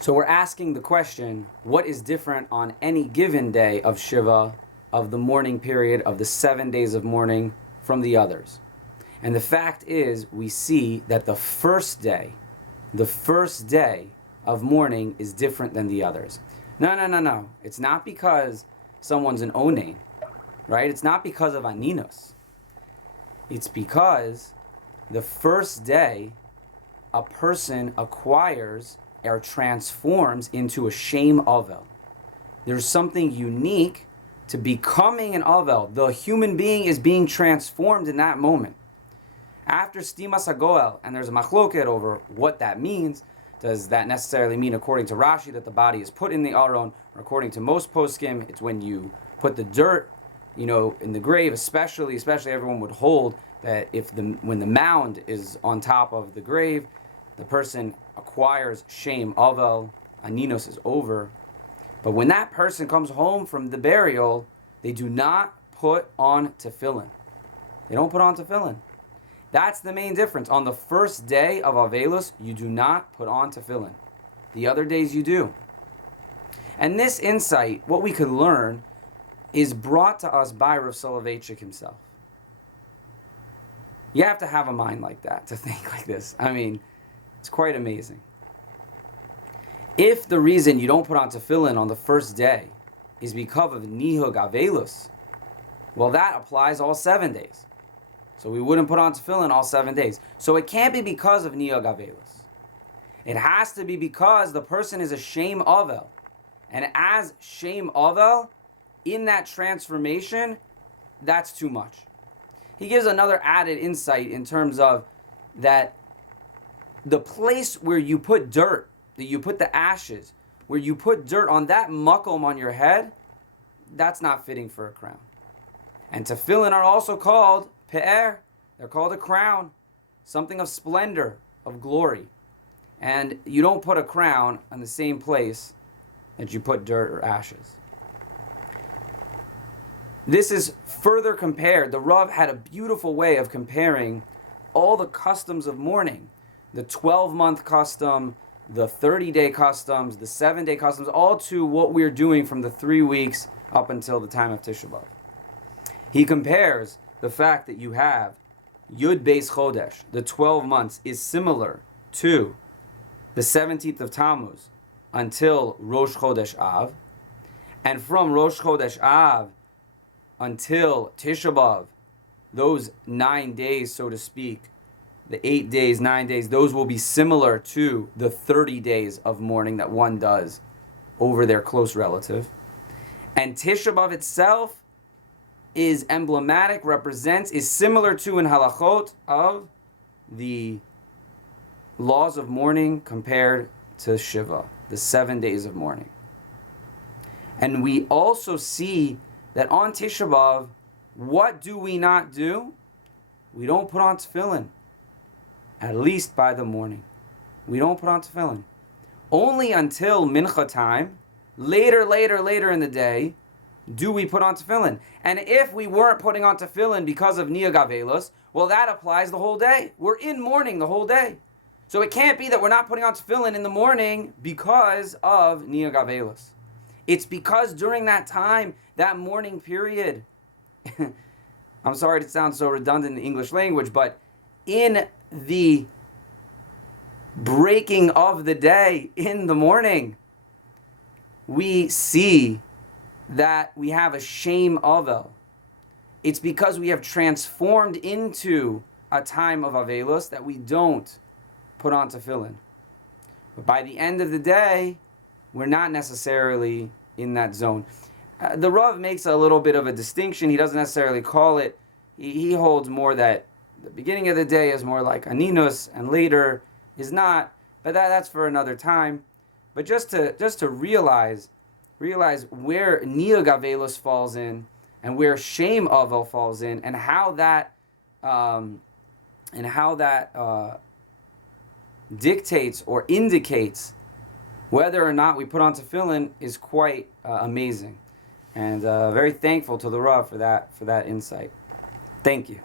So we're asking the question, what is different on any given day of Shiva, of the mourning period, of the 7 days of mourning from the others? And the fact is, we see that the first day of mourning is different than the others. No. It's not because someone's an onain, right? It's not because of aninos. It's because the first day a person acquires or transforms into a shem avel. There's something unique to becoming an avel. The human being is being transformed in that moment. After stimas hagoel, and there's a machloket over what that means. Does that necessarily mean, according to Rashi, that the body is put in the aron? Or according to most poskim, it's when you put the dirt, in the grave. Especially everyone would hold that when the mound is on top of the grave, the person acquires shem avel, aninos is over. But when that person comes home from the burial, they do not put on tefillin. They don't put on tefillin. That's the main difference. On the first day of Avelus, you do not put on tefillin. The other days you do. And this insight, what we could learn, is brought to us by Rav Soloveitchik himself. You have to have a mind like that to think like this. I mean, it's quite amazing. If the reason you don't put on tefillin on the first day is because of nihug avelus, well, that applies all 7 days. So we wouldn't put on tefillin all 7 days. So it can't be because of nihug avelus. It has to be because the person is a shem avel. And as shem avel, in that transformation, that's too much. He gives another added insight in terms of that the place where you put dirt, that you put the ashes, where you put dirt on that makom on your head, that's not fitting for a crown. And tefillin are also called pe'er. They're called a crown, something of splendor, of glory. And you don't put a crown on the same place that you put dirt or ashes. This is further compared. The Rav had a beautiful way of comparing all the customs of mourning. The 12-month custom, the 30-day customs, the 7-day customs, all to what we're doing from the 3 weeks up until the time of Tisha B'Av. He compares the fact that you have Yud Beis Chodesh, the 12 months, is similar to the 17th of Tammuz until Rosh Chodesh Av, and from Rosh Chodesh Av until Tisha B'Av, those 9 days, so to speak, the 8 days, 9 days, those will be similar to the 30 days of mourning that one does over their close relative. And Tisha B'Av itself is emblematic, is similar to in halachot of the laws of mourning compared to Shiva, the 7 days of mourning. And we also see that on Tisha B'Av, what do we not do? We don't put on tefillin. At least by the morning. We don't put on tefillin. Only until mincha time, later in the day, do we put on tefillin. And if we weren't putting on tefillin because of nihug avelus, well, that applies the whole day. We're in mourning the whole day. So it can't be that we're not putting on tefillin in the morning because of nihug avelus. It's because during that time, that morning period, I'm sorry to sound so redundant in the English language, but in the breaking of the day in the morning, we see that we have a shem avel. It's because we have transformed into a time of avelus that we don't put on tefillin. But by the end of the day, we're not necessarily in that zone. The Rav makes a little bit of a distinction. He doesn't necessarily call it. He holds more that the beginning of the day is more like aninus, and later is not. But that's for another time. But just to realize where nihug avelus falls in, and where shem avel falls in, and how that dictates or indicates whether or not we put on tefillin is quite amazing, and very thankful to the Rav for that insight. Thank you.